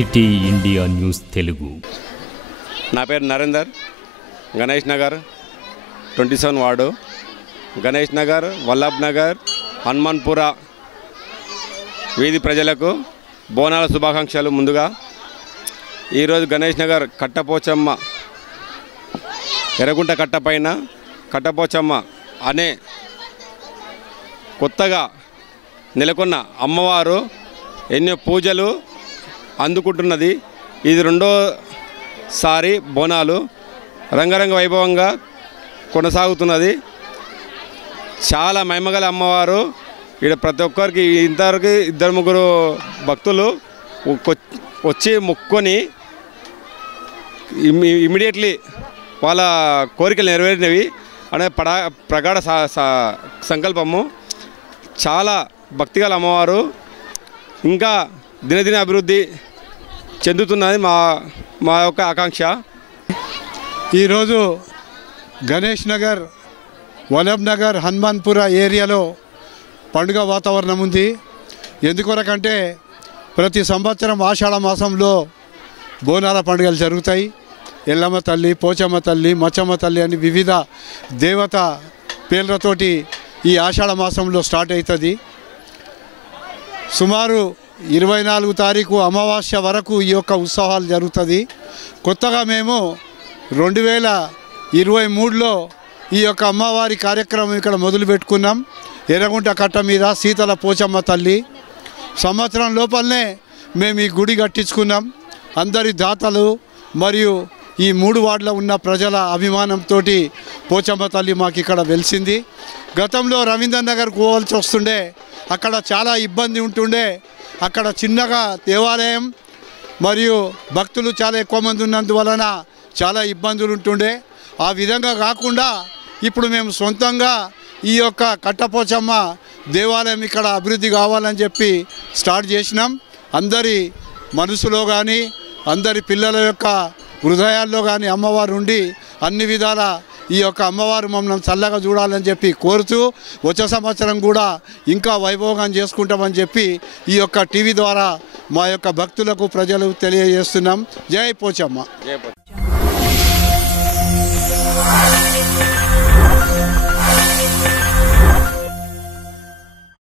City India news Telugu. నా పేరు Narender. Ganesh Nagar 27 ward, Ganesh Nagar, Vallabh Nagar, హనుమాన్పుర వీధి ప్రజలకు బోనాల శుభాకాంక్షలు. ముందుగా ఈరోజు గణేష్ నగర్ కట్టపోచమ్మ ఎర్రగుంట కట్టపైన కట్టపోచమ్మ అనే కొత్తగా నెలకొన్న అమ్మవారు ఎన్నో పూజలు అందుకుంటున్నది. ఇది రెండోసారి బోనాలు రంగరంగ వైభవంగా కొనసాగుతున్నది. చాలా మహిమగల అమ్మవారు. ఇక్కడ ప్రతి ఒక్కరికి ఇంతవరకు 2-3 భక్తులు వచ్చి మొక్కుకొని ఇమ్మీడియట్లీ వాళ్ళ కోరికలు నెరవేరినవి అనే ప్రగాఢ సంకల్పము. చాలా భక్తిగల అమ్మవారు. ఇంకా దినదిన అభివృద్ధి చెందుతున్నది మా యొక్క ఆకాంక్ష. ఈరోజు గణేష్ నగర్, వల్లభ్ నగర్, హనుమాన్పుర ఏరియాలో పండుగ వాతావరణం ఉంది. ఎందుకొరకంటే ప్రతి సంవత్సరం ఆషాఢ మాసంలో బోనాల పండుగలు జరుగుతాయి. ఎల్లమ్మ తల్లి, పోచమ్మ తల్లి, మచ్చమ్మ తల్లి అని వివిధ దేవత పేర్లతోటి ఈ ఆషాఢ మాసంలో స్టార్ట్ అవుతుంది. సుమారు 24 తారీఖు అమావాస్య వరకు ఈ యొక్క ఉత్సవాలు జరుగుతుంది. కొత్తగా మేము 2023లో ఈ యొక్క అమ్మవారి కార్యక్రమం ఇక్కడ మొదలు పెట్టుకున్నాం. ఎర్రగుంట కట్ట మీద శీతల పోచమ్మ తల్లి. సంవత్సరం లోపలనే మేము ఈ గుడి కట్టించుకున్నాం. అందరి దాతలు మరియు ఈ 3 వార్డులో ఉన్న ప్రజల అభిమానంతో పోచమ్మ తల్లి మాకు ఇక్కడ వెలిసింది. గతంలో రవీంద్ర నగర్కు పోవాల్సి వస్తుండే, అక్కడ చాలా ఇబ్బంది ఉంటుండే. అక్కడ చిన్నగా దేవాలయం మరియు భక్తులు చాలా ఎక్కువ మంది ఉన్నందువలన చాలా ఇబ్బందులు ఉంటుండే. ఆ విధంగా కాకుండా ఇప్పుడు మేము సొంతంగా ఈ యొక్క కట్టపోచమ్మ దేవాలయం ఇక్కడ అభివృద్ధి కావాలని చెప్పి స్టార్ట్ చేసినాం. అందరి మనసులో కానీ అందరి పిల్లల యొక్క హృదయాల్లో కానీ అమ్మవారు ఉండి అన్ని విధాల ఈ యొక్క అమ్మవారు మమ్మల్ని చల్లగా చూడాలని చెప్పి కోరుతూ వచ్చే సంవత్సరం కూడా ఇంకా వైభవంగా చేసుకుంటామని చెప్పి ఈ యొక్క టీవీ ద్వారా మా యొక్క భక్తులకు ప్రజలు తెలియజేస్తున్నాం. జై పోచమ్మ.